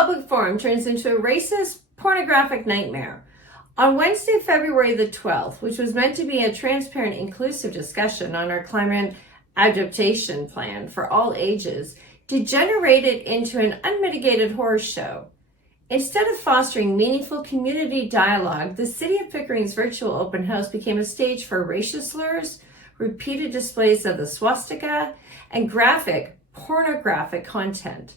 public forum turns into a racist, pornographic nightmare. On Wednesday, February the 12th, which was meant to be a transparent, inclusive discussion on our Climate Adaptation Plan for all ages, degenerated into an unmitigated horror show. Instead of fostering meaningful community dialogue, the City of Pickering's virtual open house became a stage for racial slurs, repeated displays of the swastika, and graphic, pornographic content.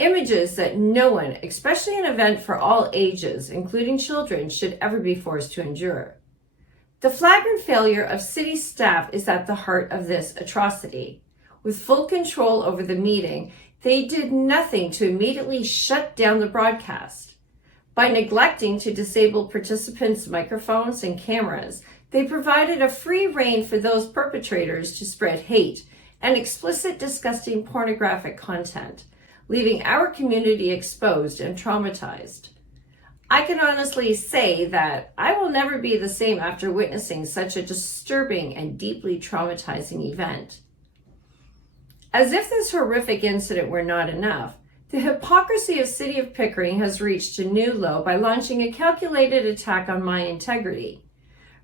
Images that no one, especially an event for all ages, including children, should ever be forced to endure. The flagrant failure of city staff is at the heart of this atrocity. With full control over the meeting, they did nothing to immediately shut down the broadcast. By neglecting to disable participants' microphones and cameras, they provided a free rein for those perpetrators to spread hate and explicit, disgusting pornographic content, leaving our community exposed and traumatized. I can honestly say that I will never be the same after witnessing such a disturbing and deeply traumatizing event. As if this horrific incident were not enough, the hypocrisy of City of Pickering has reached a new low by launching a calculated attack on my integrity.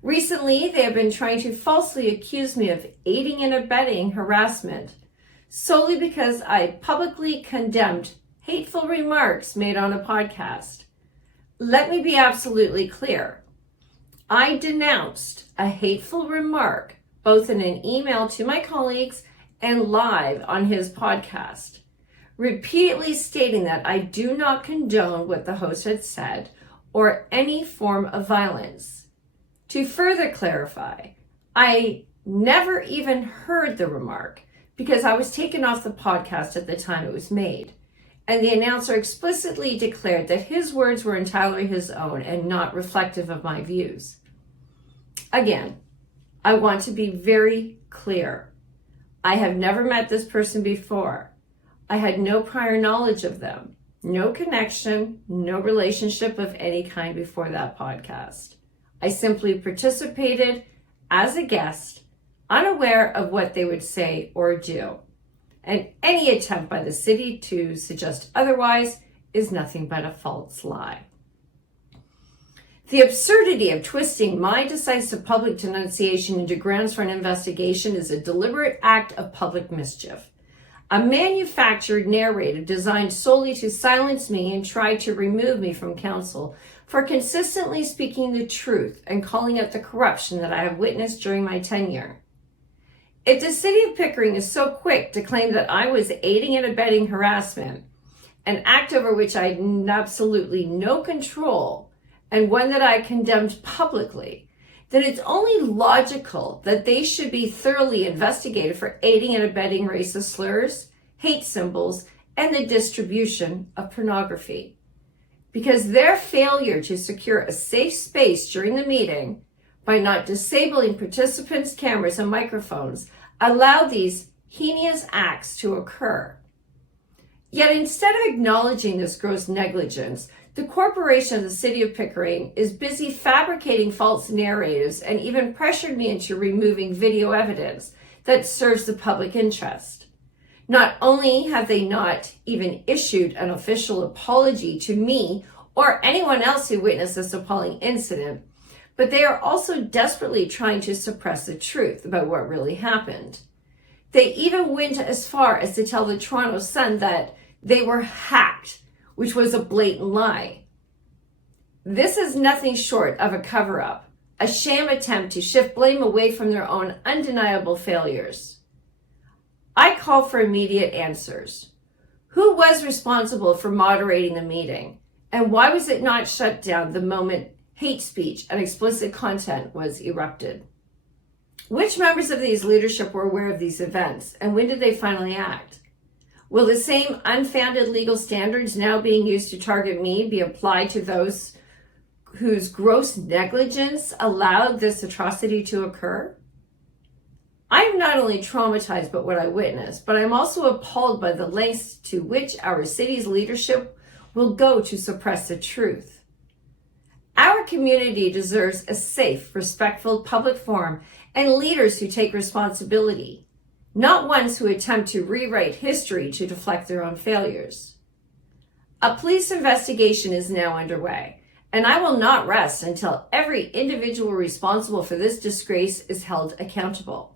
Recently, they have been trying to falsely accuse me of aiding and abetting harassment, solely because I publicly condemned hateful remarks made on a podcast. Let me be absolutely clear. I denounced a hateful remark, both in an email to my colleagues and live on his podcast, repeatedly stating that I do not condone what the host had said or any form of violence. To further clarify, I never even heard the remark because I was taken off the podcast at the time it was made, and the announcer explicitly declared that his words were entirely his own and not reflective of my views. Again, I want to be very clear. I have never met this person before. I had no prior knowledge of them, no connection, no relationship of any kind before that podcast. I simply participated as a guest, unaware of what they would say or do. And any attempt by the city to suggest otherwise is nothing but a false lie. The absurdity of twisting my decisive public denunciation into grounds for an investigation is a deliberate act of public mischief. A manufactured narrative designed solely to silence me and try to remove me from council for consistently speaking the truth and calling out the corruption that I have witnessed during my tenure. If the City of Pickering is so quick to claim that I was aiding and abetting harassment, an act over which I had absolutely no control, and one that I condemned publicly, then it's only logical that they should be thoroughly investigated for aiding and abetting racist slurs, hate symbols, and the distribution of pornography. Because their failure to secure a safe space during the meeting by not disabling participants' cameras and microphones allowed these heinous acts to occur. Yet instead of acknowledging this gross negligence, the corporation of the City of Pickering is busy fabricating false narratives and even pressured me into removing video evidence that serves the public interest. Not only have they not even issued an official apology to me or anyone else who witnessed this appalling incident, but they are also desperately trying to suppress the truth about what really happened. They even went as far as to tell the Toronto Sun that they were hacked, which was a blatant lie. This is nothing short of a cover-up, a sham attempt to shift blame away from their own undeniable failures. I call for immediate answers. Who was responsible for moderating the meeting? And why was it not shut down the moment hate speech and explicit content was erupted? Which members of these leadership were aware of these events, and when did they finally act? Will the same unfounded legal standards now being used to target me be applied to those whose gross negligence allowed this atrocity to occur? I am not only traumatized by what I witnessed, but I'm also appalled by the lengths to which our city's leadership will go to suppress the truth. Our community deserves a safe, respectful public forum and leaders who take responsibility, not ones who attempt to rewrite history to deflect their own failures. A police investigation is now underway, and I will not rest until every individual responsible for this disgrace is held accountable.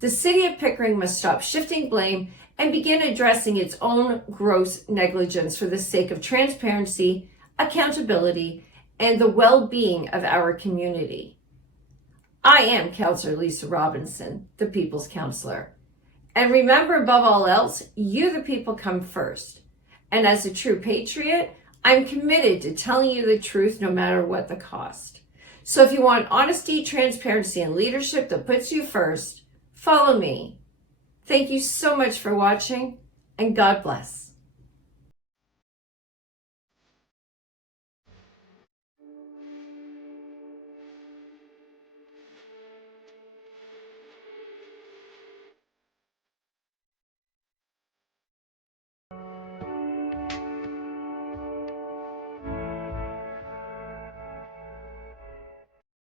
The city of Pickering must stop shifting blame and begin addressing its own gross negligence for the sake of transparency, accountability, and the well-being of our community. I am Councillor Lisa Robinson, the People's Councillor. And remember, above all else, you the people come first. And as a true patriot, I'm committed to telling you the truth no matter what the cost. So if you want honesty, transparency, and leadership that puts you first, follow me. Thank you so much for watching, and God bless.